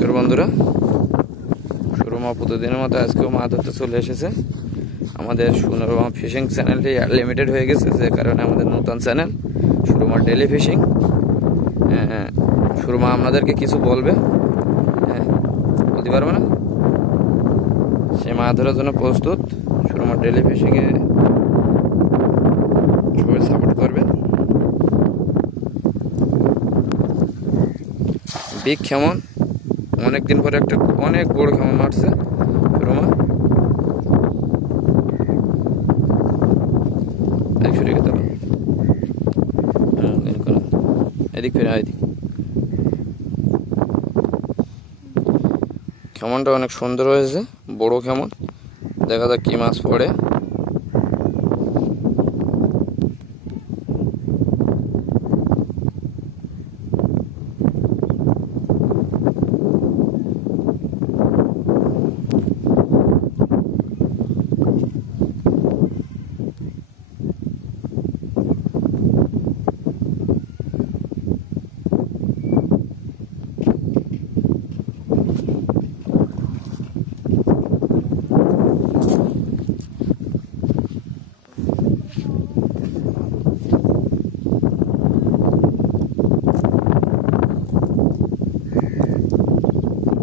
নমস্কার বন্ধুরা, সুরমা প্রতিদিনের মতো আজকেও মাছ ধরতে চলে এসেছে। আমাদের সুরমা ফিশিং চ্যানেলটি লিমিটেড হয়ে গেছে, যে কারণে আমাদের নতুন channel Surma daily fishing. Surma আপনাদেরকে কিছু বলবে, বলতে পারবে না, সে মাছ ধরার জন্য প্রস্তুত। সুরমা ডেলি ফিশিংয়ে সবাই সাপোর্ট করবে। বিগ খেমন, অনেকদিন পরে একটা অনেক বড় খেমন মারছে সুরমা। এদিক ফিরে এদিক। খেমনটা অনেক সুন্দর হয়েছে, বড় খেমন। দেখা যাক কি মাছ পড়ে।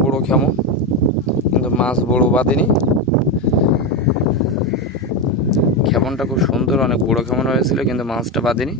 বড় খেমন, কিন্তু মাছ বড় বাঁধেনি। খেমনটা খুব সুন্দর, অনেক বড় খেমন হয়েছিল, কিন্তু মাছটা বাঁধেনি।